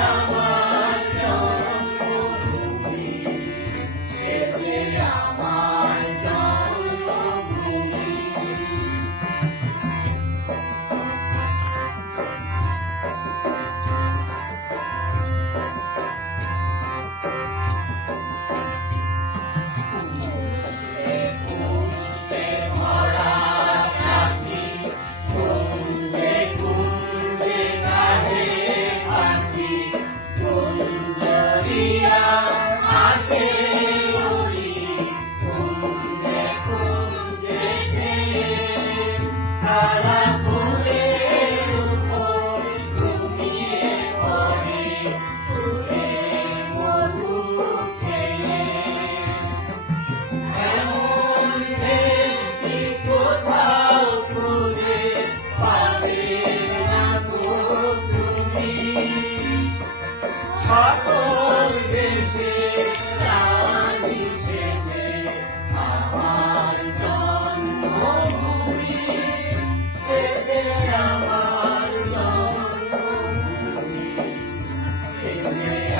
Samo Yeah.